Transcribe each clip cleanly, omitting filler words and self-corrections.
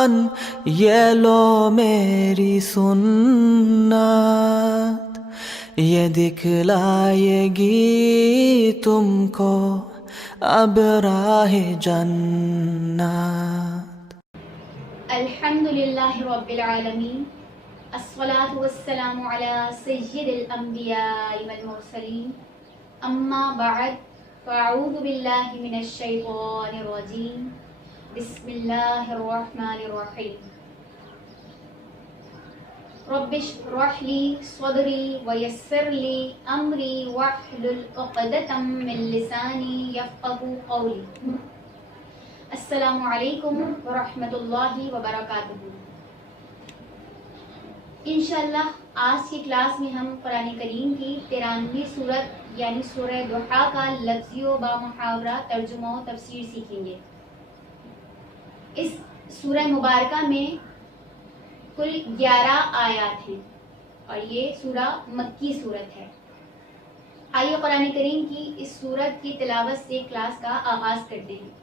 قرآن یہ لو میری سنت، یہ دکھلائے گی تم کو اب راہ جنت۔ الحمدللہ رب العالمین، الصلاة والسلام علی سید الانبیاء والمرسلین، اما بعد فاعوذ باللہ من الشیطان الرجیم، بسم اللہ الرحمن الرحیم۔ رب اشرح لی صدری ویسر لی امری واحلل عقدۃ من لسانی یفقہوا قولی۔ السلام علیکم ورحمۃ اللہ وبرکاتہ۔ انشاءاللہ آج کی کلاس میں ہم قرآن کریم کی 93ویں سورت یعنی سورہ ضحیٰ کا لفظی و بامحاورہ ترجمہ و تفسیر سیکھیں گے۔ اس سورہ مبارکہ میں کل 11 آیات ہیں اور یہ سورہ مکی سورت ہے۔ آئیے قرآن کریم کی اس سورت کی تلاوت سے کلاس کا آغاز کرتے ہیں۔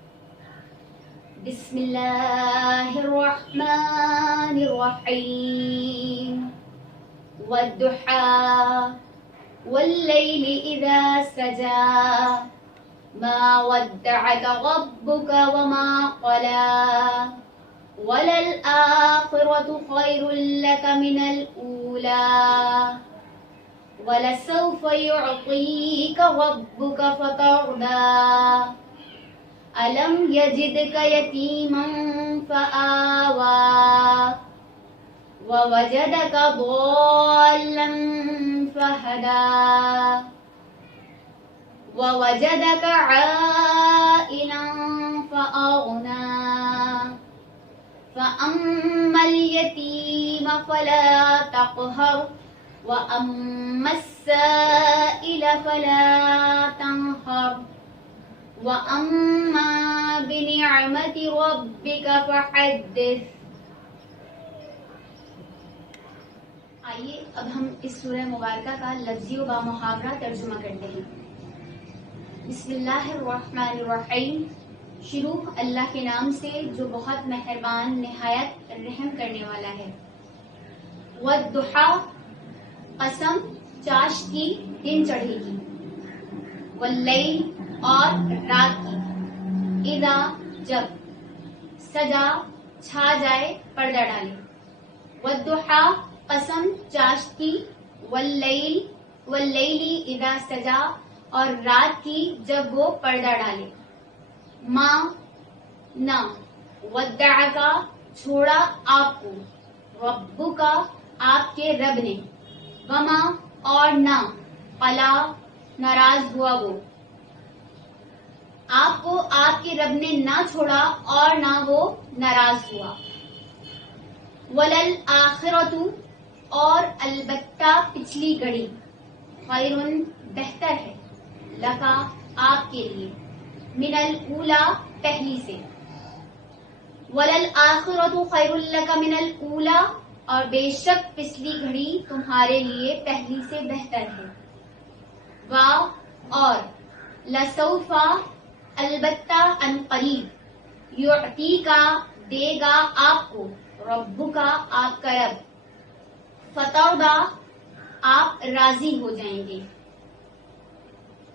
بسم اللہ الرحمن الرحیم، والضحیٰ واللیل اذا سجا ما ودعک ربک وما قلا وللآخرة خیر لک من الأولی ولسوف يعطيك ربك فترضى ألم يجدك يتيما فآوى ووجدك ضالا فهدى ووجدك عائلا فأغنى فأما اليتيم فلا تقهر وأما السائل فلا تنهر وَأَمَّا بِنِعْمَةِ رَبِّكَ فَحَدِّثْ۔ آئیے اب ہم اس سورہ مبارکہ کا لفظی و بامحاورہ ترجمہ کرتے ہیں۔ بسم اللہ الرحمن الرحیم، شروع اللہ کے نام سے جو بہت مہربان نہایت رحم کرنے والا ہے۔ والضحیٰ، قسم چاشت کی، دن چڑھے گی، واللیل اور رات کی، اذا جب، سجا چھا جائے، پردہ ڈالے، والضحیٰ قسم چاشت کی، واللیلی اذا سجا اور رات کی جب وہ پردہ ڈالے، ما نہ، ودعکا چھوڑا آپ کو، ربکا آپ کے رب نے، وما اور نہ، قلا ناراض ہوا وہ، آپ کو آپ کے رب نے نہ چھوڑا اور نہ وہ ناراض ہوا، وللآخرۃ اور البتہ پچھلی گھڑی، خیرٌ بہتر ہے، لکا آپ کے لیے، من الاولی پہلی سے، وللآخرۃ خیر لک من الاولی اور بے شک پچھلی گھڑی تمہارے لیے پہلی سے بہتر ہے، اور لسوف البتہ ان قریب، یعطی کا دے گا آپ کو، ربو کا آپ کا رب، فترضی آپ راضی ہو جائیں گے،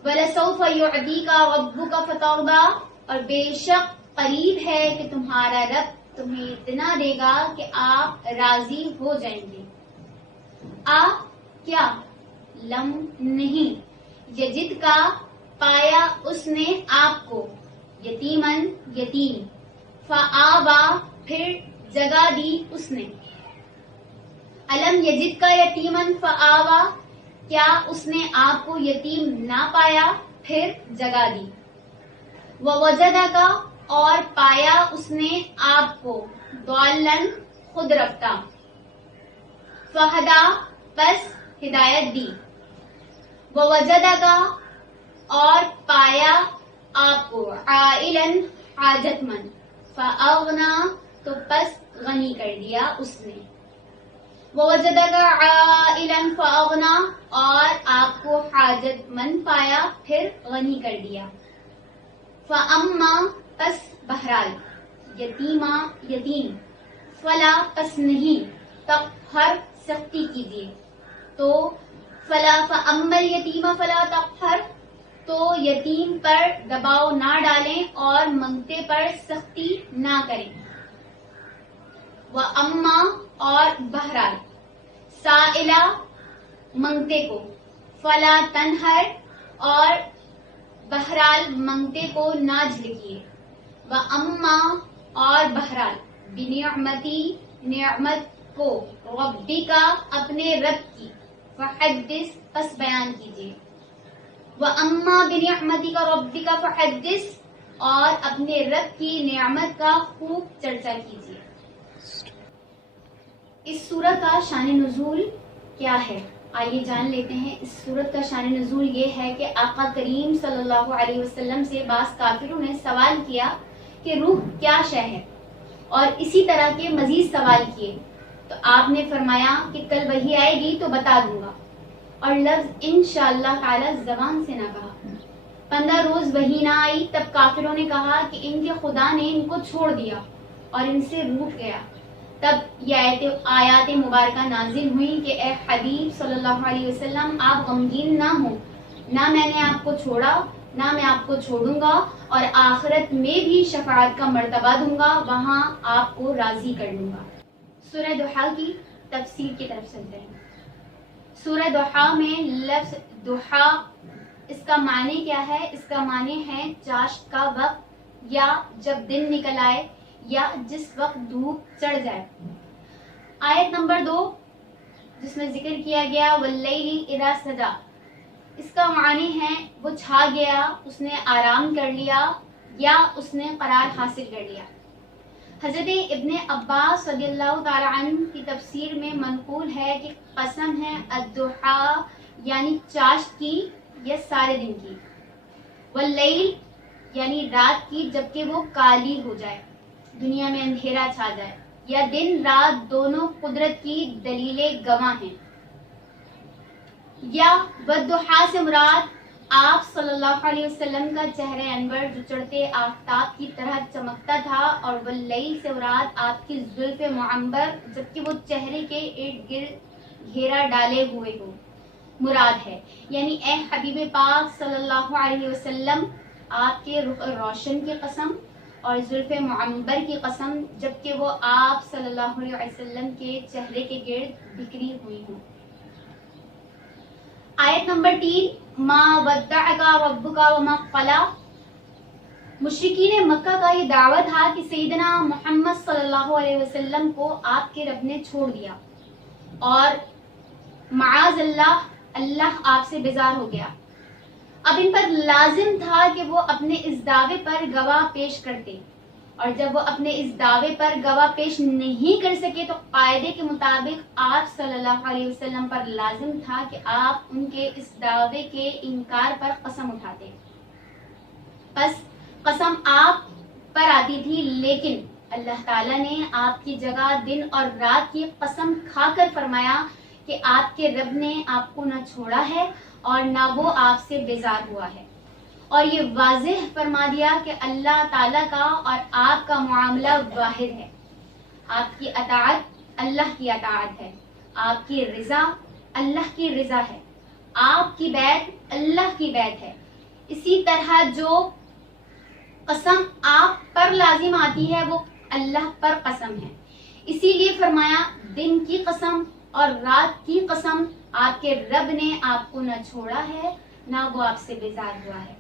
ولسوف یعطی کا ربو کا فترضی اور بے شک قریب ہے کہ تمہارا رب تمہیں اتنا دے گا کہ آپ راضی ہو جائیں گے، کیا، لم نہیں، یجد کا پایا اس نے آپ کو، یتیمن یتیم، فآوا پھر جگہ دی اس نے، الم یجد کا یتیمن فآوا کیا اس نے آپ کو یتیم نہ پایا پھر جگہ دی، ووجدہ کا اور پایا اس نے آپ کو، ضالن خود رفتہ، فہدا پس ہدایت دی، ووجدہ کا اور پایا آپ کو، عائلن حاجت مند، فاغنا تو پس غنی کر دیا اس نے، ووجدک عائلا فاغنا اور آپ کو حاجت مند پایا پھر غنی کر دیا، فاما پس بہرحال، یتیما یتیم، فلا پس نہیں، تقہر سختی کیجیے. تو فلا فاما الیتیم فلا تقہر، تو یتیم پر دباؤ نہ ڈالیں اور منگتے پر سختی نہ کریں. وَأَمَّا اور بہرحال، سائلہ منگتے کو، فلا تنہر اور بہرحال منگتے کو نہ جھڑکیے. وَأَمَّا اور بہرحال، بنعمتی نعمت کو، ربی کا اپنے رب کی، فحدث پس بیان کیجیے. وَأَمَّا بِنِعْمَتِكَ رَبِّكَ فَحَدِّثْ اور اپنے رب کی نعمت کا خوب چرچا کیجیے. اس سورت کا شان نزول کیا ہے؟ آئیے جان لیتے ہیں. اس سورت کا شان نزول یہ ہے کہ آقا کریم صلی اللہ علیہ وسلم سے بعض کافروں نے سوال کیا کہ روح کیا شے ہے، اور اسی طرح کے مزید سوال کیے. تو آپ نے فرمایا کہ کل وحی آئے گی تو بتا دوں گا، اور لفظ انشاءاللہ تعالی زبان سے نہ کہا. 15 روز وحی نہ آئی، تب کافروں نے کہا کہ ان کے خدا نے ان کو چھوڑ دیا اور ان سے روٹھ گیا. تب یہ آیات مبارکہ نازل ہوئی کہ اے حبیب صلی اللہ علیہ وسلم، آپ غمگین نہ ہوں، نہ میں نے آپ کو چھوڑا نہ میں آپ کو چھوڑوں گا، اور آخرت میں بھی شفاعت کا مرتبہ دوں گا، وہاں آپ کو راضی کر لوں گا. سورہ ضحیٰ کی تفسیر کی طرف چلتے ہیں. سورہ ضحیٰ میں لفظ ضحیٰ، اس کا معنی کیا ہے؟ اس کا معنی ہے چاشت کا وقت، یا جب دن نکل آئے، یا جس وقت دھوپ چڑھ جائے. آیت نمبر 2 جس میں ذکر کیا گیا واللیل اذا سجا، اس کا معنی ہے وہ چھا گیا، اس نے آرام کر لیا، یا اس نے قرار حاصل کر لیا. حضرت ابن عباس رضی اللہ تعالی عنہ کی تفسیر میں منقول ہے کہ قسم ہے الضحیٰ یعنی چاشت کی یا سارے دن کی، واللیل یعنی رات کی جبکہ وہ کالی ہو جائے، دنیا میں اندھیرا چھا جائے، یا دن رات دونوں قدرت کی دلیلیں گواہ ہیں. یا والضحیٰ سے مراد آپ صلی اللہ علیہ وسلم کا چہرہ انور جو چڑھتے آفتاب کی طرح چمکتا تھا، اور واللیل سے مراد آپ کی زلف معمبر جبکہ وہ چہرے کے ارد گرد گھیرا ڈالے ہوئے ہو مراد ہے. یعنی اے حبیب پاک صلی اللہ علیہ وسلم، آپ کے رخ روشن کی قسم اور زلف معمبر کی قسم جبکہ وہ آپ صلی اللہ علیہ وسلم کے چہرے کے گرد بکھری ہوئی ہوں. آیت نمبر 3 ما ودعک ربک وما قلی. مشرکین مکہ کا یہ دعویٰ تھا کہ سیدنا محمد صلی اللہ علیہ وسلم کو آپ کے رب نے چھوڑ دیا، اور معاذ اللہ، اللہ آپ سے بیزار ہو گیا. اب ان پر لازم تھا کہ وہ اپنے اس دعوے پر گواہ پیش کرتے، اور جب وہ اپنے اس دعوے پر گواہ پیش نہیں کر سکے تو قاعدے کے مطابق آپ صلی اللہ علیہ وسلم پر لازم تھا کہ آپ ان کے اس دعوے کے انکار پر قسم اٹھاتے. بس قسم آپ پر آتی تھی، لیکن اللہ تعالیٰ نے آپ کی جگہ دن اور رات کی قسم کھا کر فرمایا کہ آپ کے رب نے آپ کو نہ چھوڑا ہے اور نہ وہ آپ سے بیزار ہوا ہے. اور یہ واضح فرما دیا کہ اللہ تعالیٰ کا اور آپ کا معاملہ واحد ہے. آپ کی اطاعت اللہ کی اطاعت ہے، آپ کی رضا اللہ کی رضا ہے، آپ کی بیعت اللہ کی بیعت ہے. اسی طرح جو قسم آپ پر لازم آتی ہے وہ اللہ پر قسم ہے. اسی لیے فرمایا دن کی قسم اور رات کی قسم، آپ کے رب نے آپ کو نہ چھوڑا ہے نہ وہ آپ سے بیزار ہوا ہے.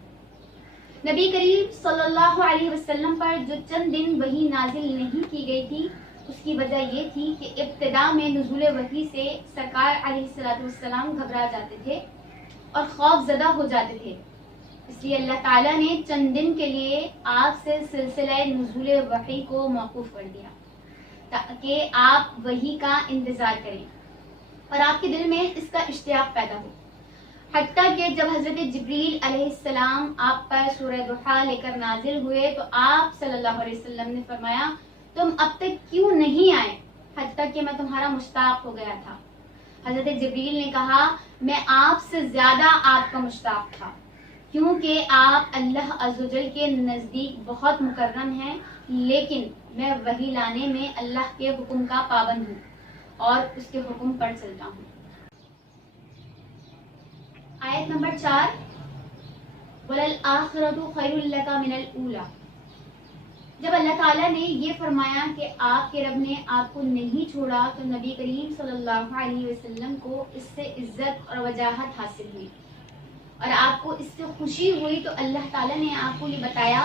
نبی کریم صلی اللہ علیہ وسلم پر جو چند دن وحی نازل نہیں کی گئی تھی، اس کی وجہ یہ تھی کہ ابتدا میں نزول وحی سے سرکار علیہ السلام گھبرا جاتے تھے اور خوف زدہ ہو جاتے تھے. اس لیے اللہ تعالیٰ نے چند دن کے لیے آپ سے سلسلہ نزول وحی کو موقوف کر دیا تاکہ آپ وحی کا انتظار کریں اور آپ کے دل میں اس کا اشتیاق پیدا ہو. حتیٰ کہ جب حضرت جبریل علیہ السلام آپ پر سورہ ضحیٰ لے کر نازل ہوئے تو آپ صلی اللہ علیہ وسلم نے فرمایا تم اب تک کیوں نہیں آئے حتیٰ کہ میں تمہارا مشتاق ہو گیا تھا. حضرت جبریل نے کہا میں آپ سے زیادہ آپ کا مشتاق تھا، کیونکہ آپ اللہ عز و جل کے نزدیک بہت مکرم ہیں، لیکن میں وحی لانے میں اللہ کے حکم کا پابند ہوں اور اس کے حکم پر چلتا ہوں۔ آیت نمبر 4، وَلَلْآخِرَةُ خَيْرٌ لَكَ مِنَ الْأُولَى۔ جب اللہ تعالیٰ نے یہ فرمایا کہ آپ کے رب نے آپ کو نہیں چھوڑا تو نبی کریم صلی اللہ علیہ وسلم کو اس سے عزت اور وجاہت حاصل ہوئی اور آپ کو اس سے خوشی ہوئی، تو اللہ تعالیٰ نے آپ کو یہ بتایا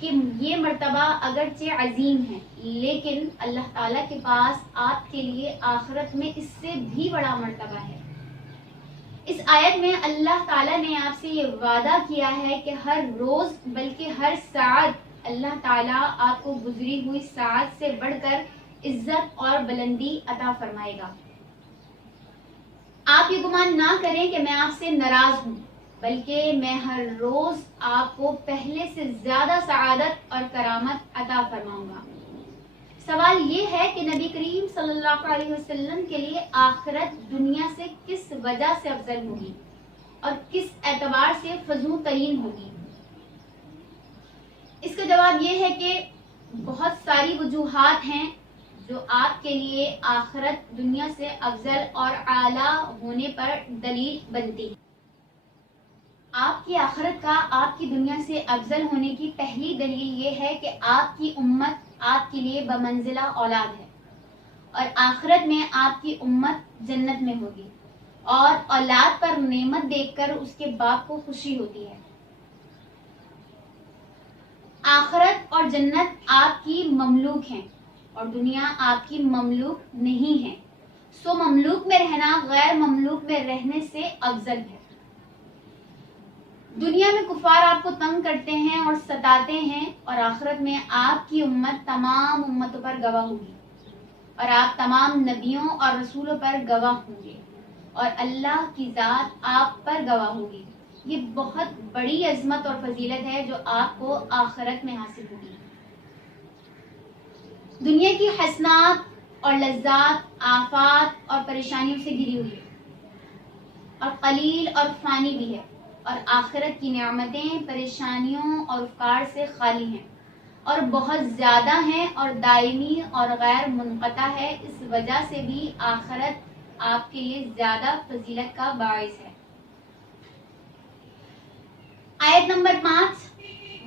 کہ یہ مرتبہ اگرچہ عظیم ہے لیکن اللہ تعالیٰ کے پاس آپ کے لیے آخرت میں اس سے بھی بڑا مرتبہ ہے۔ اس آیت میں اللہ تعالیٰ نے آپ سے یہ وعدہ کیا ہے کہ ہر روز بلکہ ہر ساعت اللہ تعالیٰ آپ کو گزری ہوئی ساعت سے بڑھ کر عزت اور بلندی عطا فرمائے گا۔ آپ یہ گمان نہ کریں کہ میں آپ سے ناراض ہوں، بلکہ میں ہر روز آپ کو پہلے سے زیادہ سعادت اور کرامت عطا فرماؤں گا۔ سوال یہ ہے کہ نبی کریم صلی اللہ علیہ وسلم کے لیے آخرت دنیا سے کس وجہ سے افضل ہوگی اور کس اعتبار سے فضول ترین ہوگی؟ اس کا جواب یہ ہے کہ بہت ساری وجوہات ہیں جو آپ کے لیے آخرت دنیا سے افضل اور اعلیٰ ہونے پر دلیل بنتی ہے۔ آپ کی آخرت کا آپ کی دنیا سے افضل ہونے کی پہلی دلیل یہ ہے کہ آپ کی امت آپ کے لیے بمنزلہ اولاد ہے اور آخرت میں آپ کی امت جنت میں ہوگی اور اولاد پر نعمت دیکھ کر اس کے باپ کو خوشی ہوتی ہے۔ آخرت اور جنت آپ کی مملوک ہیں اور دنیا آپ کی مملوک نہیں ہے، سو مملوک میں رہنا غیر مملوک میں رہنے سے افضل ہے۔ دنیا میں کفار آپ کو تنگ کرتے ہیں اور ستاتے ہیں اور آخرت میں آپ کی امت تمام امتوں پر گواہ ہوگی اور آپ تمام نبیوں اور رسولوں پر گواہ ہوں گے اور اللہ کی ذات آپ پر گواہ ہوگی۔ یہ بہت بڑی عظمت اور فضیلت ہے جو آپ کو آخرت میں حاصل ہوگی۔ دنیا کی حسنات اور لذات آفات اور پریشانیوں سے گھری ہوئی ہے اور قلیل اور فانی بھی ہے، اور آخرت کی نعمتیں پریشانیوں اور افکار سے خالی ہیں اور بہت زیادہ ہیں اور دائمی اور غیر منقطع ہے۔ اس وجہ سے بھی آخرت آپ کے لیے زیادہ فضیلت کا باعث ہے۔ آیت نمبر 5،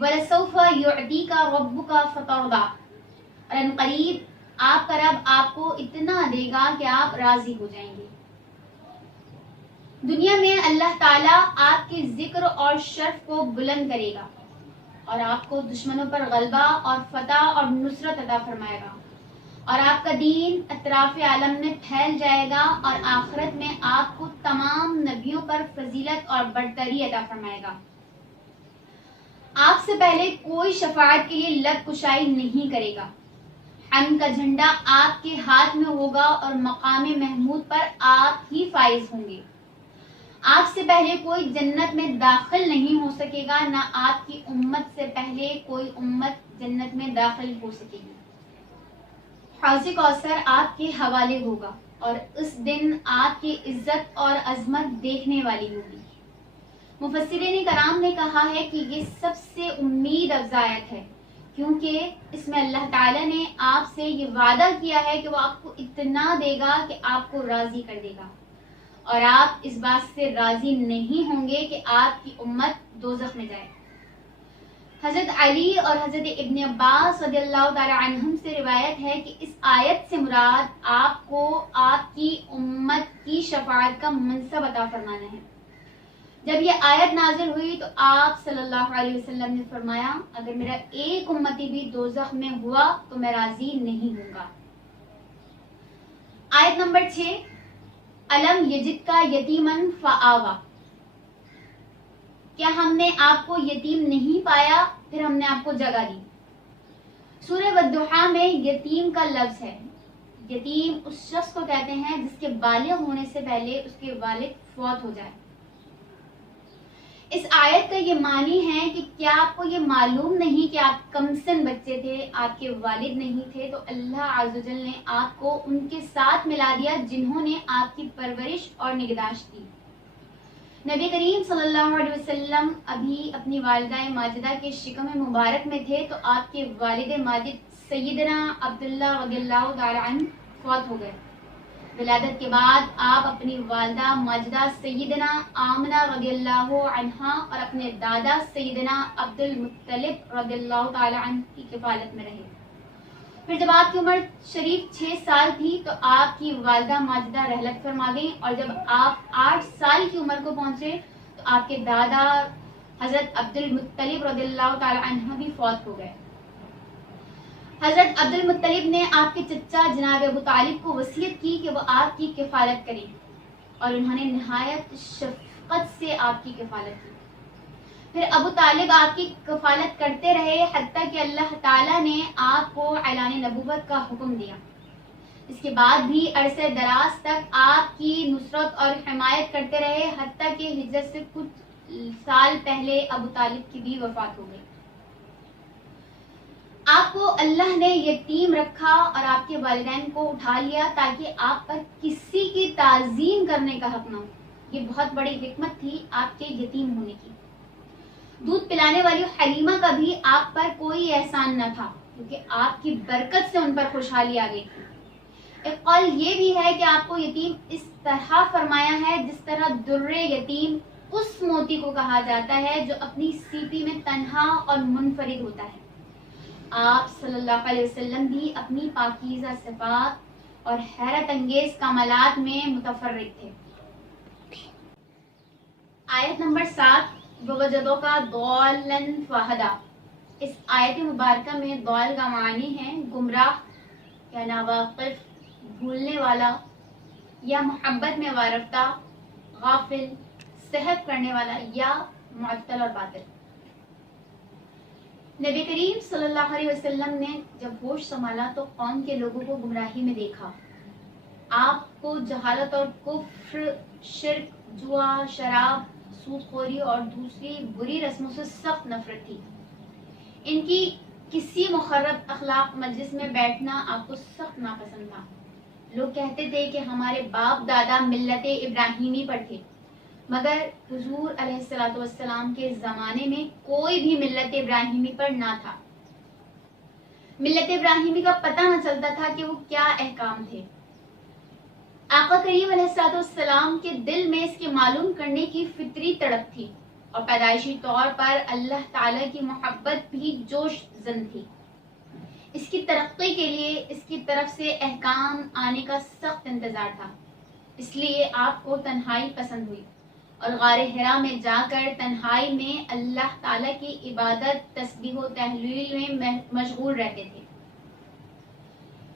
وَلَسَوْفَ يُعْطِيكَ رَبُّكَ فَتَرْضَىٰ، اور ان قریب آپ کا رب آپ کو اتنا دے گا کہ آپ راضی ہو جائیں گے۔ دنیا میں اللہ تعالیٰ آپ کے ذکر اور شرف کو بلند کرے گا اور آپ کو دشمنوں پر غلبہ اور فتح اور نصرت عطا فرمائے گا اور آپ کا دین اطراف عالم میں پھیل جائے گا اور آخرت میں آپ کو تمام نبیوں پر فضیلت اور برتری عطا فرمائے گا۔ آپ سے پہلے کوئی شفاعت کے لیے لب کشائی نہیں کرے گا۔ حمد کا جھنڈا آپ کے ہاتھ میں ہوگا اور مقام محمود پر آپ ہی فائز ہوں گے۔ آپ سے پہلے کوئی جنت میں داخل نہیں ہو سکے گا، نہ آپ کی امت سے پہلے کوئی امت جنت میں داخل ہو سکے گی۔ حوض کوثر آپ کے حوالے ہوگا اور اس دن آپ کی عزت اور عظمت دیکھنے والی ہوگی۔ مفسرین کرام نے کہا ہے کہ یہ سب سے امید افزا آیت ہے کیونکہ اس میں اللہ تعالیٰ نے آپ سے یہ وعدہ کیا ہے کہ وہ آپ کو اتنا دے گا کہ آپ کو راضی کر دے گا، اور آپ اس بات سے راضی نہیں ہوں گے کہ آپ کی امت دوزخ میں جائے۔ حضرت علی اور حضرت ابن عباس رضی اللہ تعالی عنہم سے روایت ہے کہ اس آیت سے مراد آپ کو آپ کی امت کی شفاعت کا منصب عطا فرمانا ہے۔ جب یہ آیت نازل ہوئی تو آپ صلی اللہ علیہ وسلم نے فرمایا، اگر میرا ایک امتی بھی دوزخ میں ہوا تو میں راضی نہیں ہوں گا۔ آیت نمبر 6، الم یجد کا یتیمن فآوا، کیا ہم نے آپ کو یتیم نہیں پایا پھر ہم نے آپ کو جگہ دی۔ سورہ والضحیٰ میں یتیم کا لفظ ہے۔ یتیم اس شخص کو کہتے ہیں جس کے بالغ ہونے سے پہلے اس کے والد فوت ہو جائے۔ اس آیت کا یہ معنی ہے کہ کیا آپ کو یہ معلوم نہیں کہ آپ کم سن بچے تھے، آپ کے والد نہیں تھے، تو اللہ عز و جل نے آپ کو ان کے ساتھ ملا دیا جنہوں نے آپ کی پرورش اور نگہداشت کی۔ نبی کریم صلی اللہ علیہ وسلم ابھی اپنی والدہ ماجدہ کے شکم مبارک میں تھے تو آپ کے والد ماجد سیدنا عبداللہ رضی اللہ تعالی عنہ فوت ہو گئے۔ ولادت کے بعد آپ اپنی والدہ ماجدہ سیدنا آمنہ رضی اللہ عنہا اور اپنے دادا سیدنا عبد المطلب رضی اللہ تعالی عنہ کی کفالت میں رہے۔ پھر جب آپ کی عمر شریف 6 سال تھی تو آپ کی والدہ ماجدہ رحلت فرما گئیں، اور جب آپ 8 سال کی عمر کو پہنچے تو آپ کے دادا حضرت عبد المطلب رضی اللہ تعالی عنہ بھی فوت ہو گئے۔ حضرت عبد المطلب نے آپ کے چچا جناب ابو طالب کو وصیت کی کہ وہ آپ کی کفالت کریں، اور انہوں نے نہایت شفقت سے آپ کی کفالت کی۔ پھر ابو طالب آپ کی کفالت کرتے رہے حتیٰ کہ اللہ تعالیٰ نے آپ کو اعلان نبوت کا حکم دیا۔ اس کے بعد بھی عرصہ دراز تک آپ کی نصرت اور حمایت کرتے رہے حتیٰ کہ ہجرت سے کچھ سال پہلے ابو طالب کی بھی وفات ہو گئی۔ آپ کو اللہ نے یتیم رکھا اور آپ کے والدین کو اٹھا لیا تاکہ آپ پر کسی کی تعظیم کرنے کا حق نہ ہو۔ یہ بہت بڑی حکمت تھی آپ کے یتیم ہونے کی۔ دودھ پلانے والی حلیمہ کا بھی آپ پر کوئی احسان نہ تھا، کیونکہ آپ کی برکت سے ان پر خوشحالی آ گئی تھی۔ ایک قول یہ بھی ہے کہ آپ کو یتیم اس طرح فرمایا ہے جس طرح در یتیم اس موتی کو کہا جاتا ہے جو اپنی سیپی میں تنہا اور منفرد ہوتا ہے۔ آپ صلی اللہ علیہ وسلم بھی اپنی پاکیزہ صفات اور حیرت انگیز کمالات میں متفرد تھے۔ آیت نمبر 7 وَوَجَدَكَ ضَالًّا فَهَدَىٰ۔ اس آیت مبارکہ میں ضال کا معنی ہے گمراہ یا ناواقف، بھولنے والا یا محبت میں وارفتہ، غافل، صحت کرنے والا یا معطل اور باطل۔ نبی کریم صلی اللہ علیہ وسلم نے جب ہوش سنبھالا تو قوم کے لوگوں کو گمراہی میں دیکھا۔ آپ کو جہالت اور کفر، شرک، جوا، شراب، سود خوری اور دوسری بری رسموں سے سخت نفرت تھی۔ ان کی کسی مخرب اخلاق مجلس میں بیٹھنا آپ کو سخت ناپسند تھا۔ لوگ کہتے تھے کہ ہمارے باپ دادا ملت ابراہیمی پر تھے، مگر حضور علیہ الصلوۃ والسلام کے زمانے میں کوئی بھی ملت ابراہیمی پر نہ تھا۔ ملت ابراہیمی کا پتہ نہ چلتا تھا کہ وہ کیا احکام تھے۔ آقا کریم علیہ الصلوۃ والسلام کے دل میں اس کے معلوم کرنے کی فطری تڑپ تھی، اور پیدائشی طور پر اللہ تعالیٰ کی محبت بھی جوش زن تھی۔ اس کی ترقی کے لیے اس کی طرف سے احکام آنے کا سخت انتظار تھا، اس لیے آپ کو تنہائی پسند ہوئی اور غار حرا میں جا کر تنہائی میں اللہ تعالیٰ کی عبادت، تسبیح و تحلیل میں مشغول رہتے تھے۔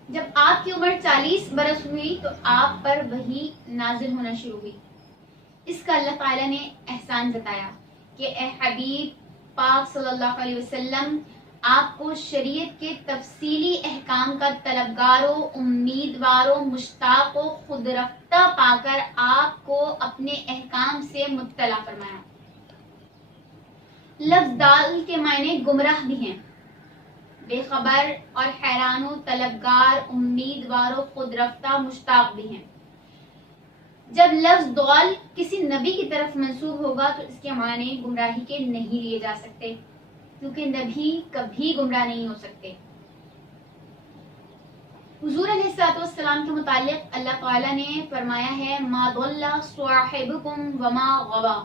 جب آپ کی عمر 40 برس ہوئی تو آپ پر وحی نازل ہونا شروع ہوئی۔ اس کا اللہ تعالیٰ نے احسان جتایا کہ اے حبیب پاک صلی اللہ علیہ وسلم، آپ کو شریعت کے تفصیلی احکام کا طلبگار و امیدوار و مشتاق و خود رفتہ پا کر آپ کو اپنے احکام سے مطلع فرمایا۔ لفظ دال کے معنی گمراہ بھی ہیں، بے خبر اور حیران و طلبگار، امیدوار و خود رفتہ، مشتاق بھی ہیں۔ جب لفظ ضال کسی نبی کی طرف منسوب ہوگا تو اس کے معنی گمراہی کے نہیں لیے جا سکتے، کیونکہ نبی کبھی گمراہ نہیں ہو سکتے۔ حضور علیہ الصلوۃ والسلام کے متعلق اللہ تعالیٰ نے فرمایا ہے ما ضل صاحبکم وما غوا،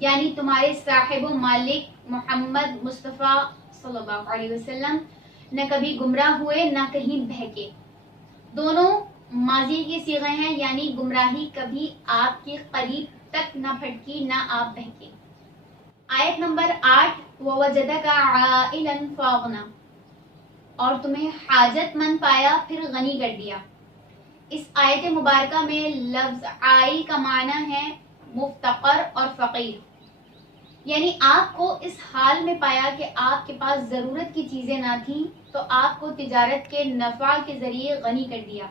یعنی تمہارے صاحب و مالک محمد مصطفیٰ صلی اللہ علیہ وسلم نہ کبھی گمراہ ہوئے نہ کہیں بہکے۔ دونوں ماضی کے صیغے ہیں، یعنی گمراہی کبھی آپ کے قریب تک نہ پھٹکی نہ آپ بہکے۔ آیت نمبر 8 وَوَجَدَكَ عَائِلًا فَأَغْنَىٰ، اور تمہیں حاجت مند پایا پھر غنی کر دیا۔ اس آیت مبارکہ میں لفظ عائل کا معنی ہے مفتقر اور فقیر، یعنی آپ کو اس حال میں پایا کہ آپ کے پاس ضرورت کی چیزیں نہ تھیں تو آپ کو تجارت کے نفع کے ذریعے غنی کر دیا۔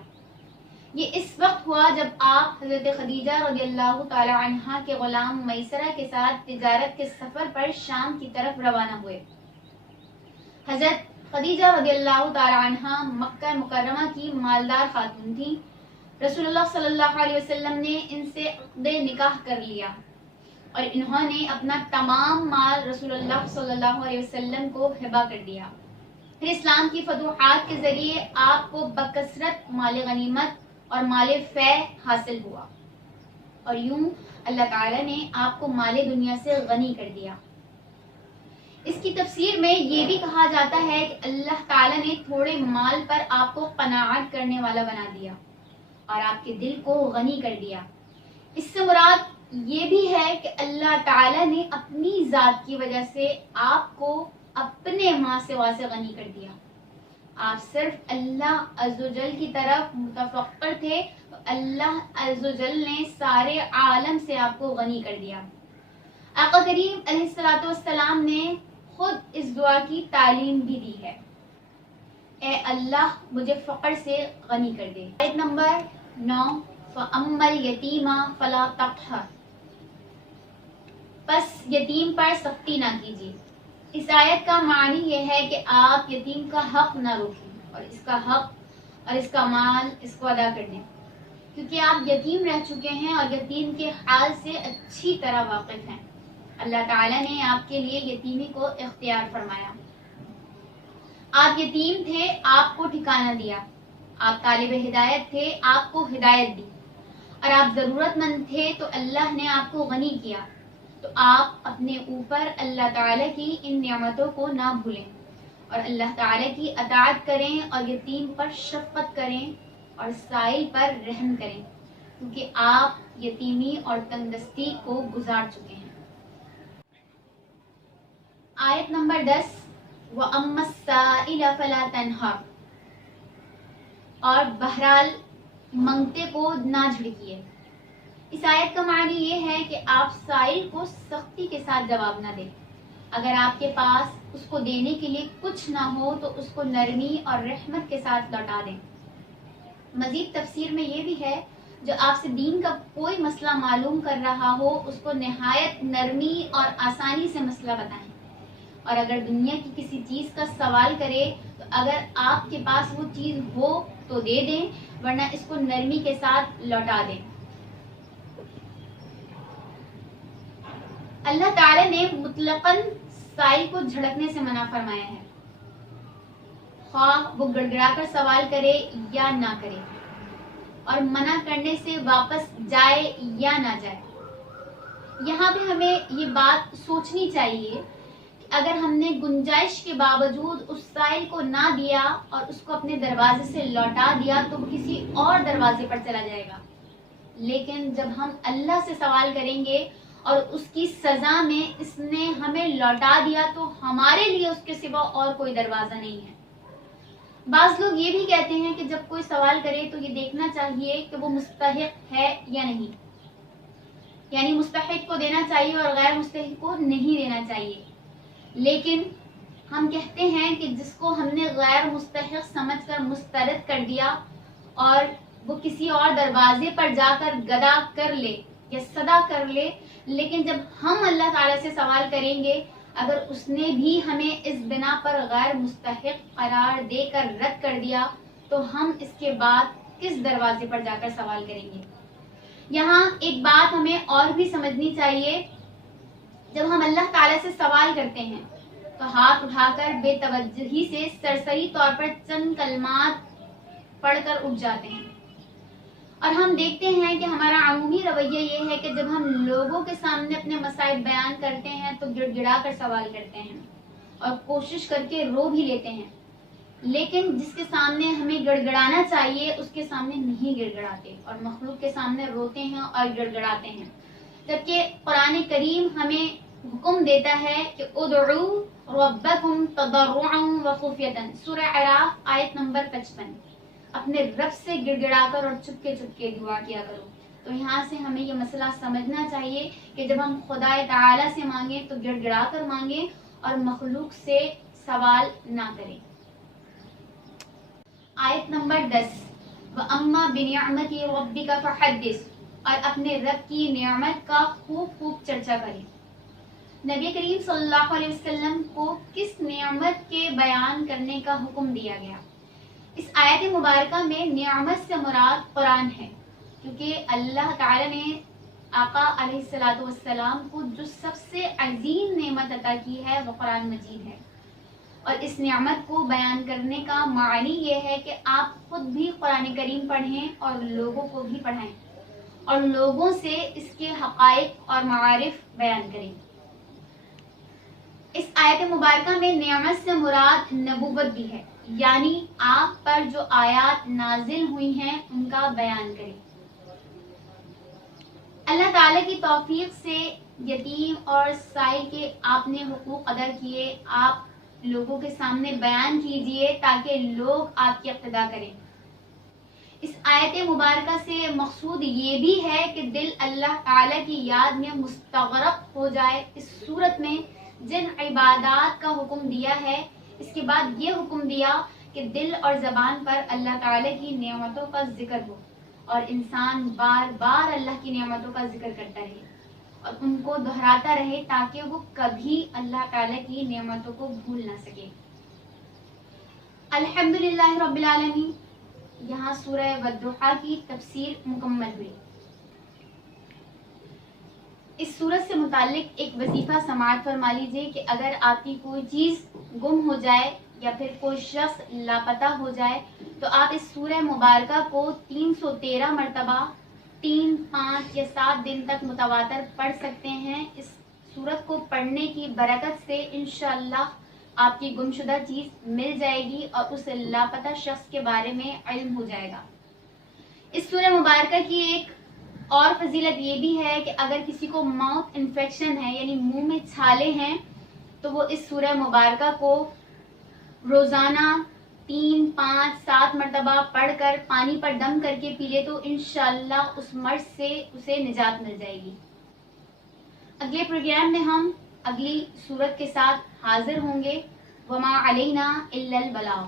یہ اس وقت ہوا جب آپ حضرت خدیجہ رضی اللہ تعالی عنہا کے غلام میسرہ کے ساتھ تجارت کے سفر پر شام کی طرف روانہ ہوئے۔ حضرت خدیجہ رضی اللہ تعالی عنہا مکہ مکرمہ کی مالدار خاتون تھیں۔ رسول اللہ صلی اللہ علیہ وسلم نے ان سے عقد نکاح کر لیا اور انہوں نے اپنا تمام مال رسول اللہ صلی اللہ علیہ وسلم کو ہبہ کر دیا۔ پھر اسلام کی فتوحات کے ذریعے آپ کو بکثرت مال غنیمت اور مال فے حاصل ہوا، اور یوں اللہ تعالیٰ نے آپ کو مال دنیا سے غنی کر دیا۔ اس کی تفسیر میں یہ بھی کہا جاتا ہے کہ اللہ تعالیٰ نے تھوڑے مال پر آپ کو قناعت کرنے والا بنا دیا اور آپ کے دل کو غنی کر دیا۔ اس سے مراد یہ بھی ہے کہ اللہ تعالیٰ نے اپنی ذات کی وجہ سے آپ کو اپنے ماں سے غنی کر دیا۔ آپ صرف اللہ عز و جل کی طرف متفکر تھے تو اللہ عز و جل نے سارے عالم سے آپ کو غنی کر دیا۔ آقا کریم علیہ السلام نے خود اس دعا کی تعلیم بھی دی ہے، اے اللہ مجھے فقر سے غنی کر دے۔ آیت نمبر 9، فَأَمَّا الْيَتِيمَ فَلَا تَقْهَرْ، پس یتیم پر سختی نہ کیجیے۔ اس آیت کا معنی یہ ہے کہ آپ یتیم کا حق نہ روکیں اور اس کا حق اور اس کا مال اس کو ادا کر دیں، کیونکہ آپ یتیم رہ چکے ہیں اور یتیم کے حال سے اچھی طرح واقف ہیں۔ اللہ تعالیٰ نے آپ کے لیے یتیمی کو اختیار فرمایا۔ آپ یتیم تھے، آپ کو ٹھکانہ دیا۔ آپ طالب ہدایت تھے، آپ کو ہدایت دی، اور آپ ضرورت مند تھے تو اللہ نے آپ کو غنی کیا۔ تو آپ اپنے اوپر اللہ تعالیٰ کی ان نعمتوں کو نہ بھولیں اور اللہ تعالیٰ کی اطاعت کریں اور یتیم پر شفقت کریں اور سائل پر رحم کریں، کیونکہ آپ یتیمی اور تنگدستی کو گزار چکے ہیں۔ آیت نمبر 10، وَأَمَّا السَّائِلَ فَلَا تَنْهَرْ، اور بہرحال منگتے کو نہ جھڑکیے۔ اس آیت کا معنی یہ ہے کہ آپ سائل کو سختی کے ساتھ جواب نہ دیں۔ اگر آپ کے پاس اس کو دینے کے لیے کچھ نہ ہو تو اس کو نرمی اور رحمت کے ساتھ لوٹا دیں۔ مزید تفسیر میں یہ بھی ہے، جو آپ سے دین کا کوئی مسئلہ معلوم کر رہا ہو اس کو نہایت نرمی اور آسانی سے مسئلہ بتائیں، اور اگر دنیا کی کسی چیز کا سوال کرے تو اگر آپ کے پاس وہ چیز ہو تو دے دیں، ورنہ اس کو نرمی کے ساتھ لوٹا دیں۔ اللہ تعالیٰ نے مطلقاً سائل کو جھڑکنے سے منع فرمایا ہے، خواہ وہ گڑ گڑا کر سوال کرے یا نہ کرے، اور منع کرنے سے واپس جائے یا نہ جائے۔ یہاں پہ ہمیں یہ بات سوچنی چاہیے کہ اگر ہم نے گنجائش کے باوجود اس سائل کو نہ دیا اور اس کو اپنے دروازے سے لوٹا دیا تو وہ کسی اور دروازے پر چلا جائے گا، لیکن جب ہم اللہ سے سوال کریں گے اور اس کی سزا میں اس نے ہمیں لوٹا دیا تو ہمارے لیے اس کے سوا اور کوئی دروازہ نہیں ہے۔ بعض لوگ یہ بھی کہتے ہیں کہ جب کوئی سوال کرے تو یہ دیکھنا چاہیے کہ وہ مستحق ہے یا نہیں، یعنی مستحق کو دینا چاہیے اور غیر مستحق کو نہیں دینا چاہیے۔ لیکن ہم کہتے ہیں کہ جس کو ہم نے غیر مستحق سمجھ کر مسترد کر دیا اور وہ کسی اور دروازے پر جا کر گدا کر لے یا صدا کر لے، لیکن جب ہم اللہ تعالیٰ سے سوال کریں گے اگر اس نے بھی ہمیں اس بنا پر غیر مستحق قرار دے کر رد کر دیا تو ہم اس کے بعد کس دروازے پر جا کر سوال کریں گے۔ یہاں ایک بات ہمیں اور بھی سمجھنی چاہیے، جب ہم اللہ تعالیٰ سے سوال کرتے ہیں تو ہاتھ اٹھا کر بے توجہی سے سرسری طور پر چند کلمات پڑھ کر اٹھ جاتے ہیں، اور ہم دیکھتے ہیں کہ ہمارا عمومی رویہ یہ ہے کہ جب ہم لوگوں کے سامنے اپنے مسائل بیان کرتے ہیں تو گڑ گڑا کر سوال کرتے ہیں اور کوشش کر کے رو بھی لیتے ہیں، لیکن جس کے سامنے ہمیں گڑ گڑانا چاہیے اس کے سامنے نہیں گڑ گڑاتے اور مخلوق کے سامنے روتے ہیں اور گڑ گڑاتے ہیں۔ جبکہ قرآن کریم ہمیں حکم دیتا ہے کہ ادعوا ربکم تضرعا وخفیۃ، سورہ اعراف آیت نمبر 55، اپنے رب سے گڑ گڑا کر اور چپکے چپکے دعا کیا کرو۔ تو یہاں سے ہمیں یہ مسئلہ سمجھنا چاہیے کہ جب ہم خدا تعالیٰ سے مانگیں تو گڑ گڑا کر مانگیں اور مخلوق سے سوال نہ کریں۔ آیت نمبر 10، وَأَمَّا بِنِعْمَتِ رَبِّكَ فَحَدِّثْ، اور اپنے رب کی نعمت کا خوب خوب چرچا کریں۔ نبی کریم صلی اللہ علیہ وسلم کو کس نعمت کے بیان کرنے کا حکم دیا گیا؟ اس آیت مبارکہ میں نعمت سے مراد قرآن ہے، کیونکہ اللہ تعالیٰ نے آقا علیہ السلام کو جو سب سے عظیم نعمت عطا کی ہے وہ قرآن مجید ہے، اور اس نعمت کو بیان کرنے کا معنی یہ ہے کہ آپ خود بھی قرآن کریم پڑھیں اور لوگوں کو بھی پڑھائیں اور لوگوں سے اس کے حقائق اور معارف بیان کریں۔ اس آیت مبارکہ میں نعمت سے مراد نبوت بھی ہے، یعنی آپ پر جو آیات نازل ہوئی ہیں ان کا بیان کریں۔ اللہ تعالیٰ کی توفیق سے یتیم اور سائل کے آپ نے حقوق ادا کیے، آپ لوگوں کے سامنے بیان کیجئے تاکہ لوگ آپ کی اقتداء کریں۔ اس آیت مبارکہ سے مقصود یہ بھی ہے کہ دل اللہ تعالیٰ کی یاد میں مستغرق ہو جائے۔ اس صورت میں جن عبادات کا حکم دیا ہے، اس کے بعد یہ حکم دیا کہ دل اور زبان پر اللہ تعالیٰ کی نعمتوں کا ذکر ہو اور انسان بار بار اللہ کی نعمتوں کا ذکر کرتا رہے اور ان کو دہراتا رہے تاکہ وہ کبھی اللہ تعالیٰ کی نعمتوں کو بھول نہ سکے۔ الحمدللہ رب العالمین۔ یہاں سورہ والضحیٰ کی تفسیر مکمل ہوئی۔ اس سورت سے متعلق ایک وظیفہ سماعت فرما لیجیے کہ اگر آپ کی کوئی چیز گم ہو جائے یا پھر کوئی شخص لاپتہ ہو جائے تو آپ اس سورہ مبارکہ کو 313 مرتبہ 3، 5 یا 7 دن تک متواتر پڑھ سکتے ہیں۔ اس سورت کو پڑھنے کی برکت سے انشاءاللہ آپ کی گمشدہ چیز مل جائے گی اور اس لاپتہ شخص کے بارے میں علم ہو جائے گا۔ اس سورہ مبارکہ کی ایک اور فضیلت یہ بھی ہے کہ اگر کسی کو ماؤتھ انفیکشن ہے یعنی منہ میں چھالے ہیں تو وہ اس سورہ مبارکہ کو روزانہ 3، 5، 7 مرتبہ پڑھ کر پانی پر دم کر کے پی لے تو انشاءاللہ اس مرض سے اسے نجات مل جائے گی۔ اگلے پروگرام میں ہم اگلی سورت کے ساتھ حاضر ہوں گے۔ وما علینا الا البلاغ۔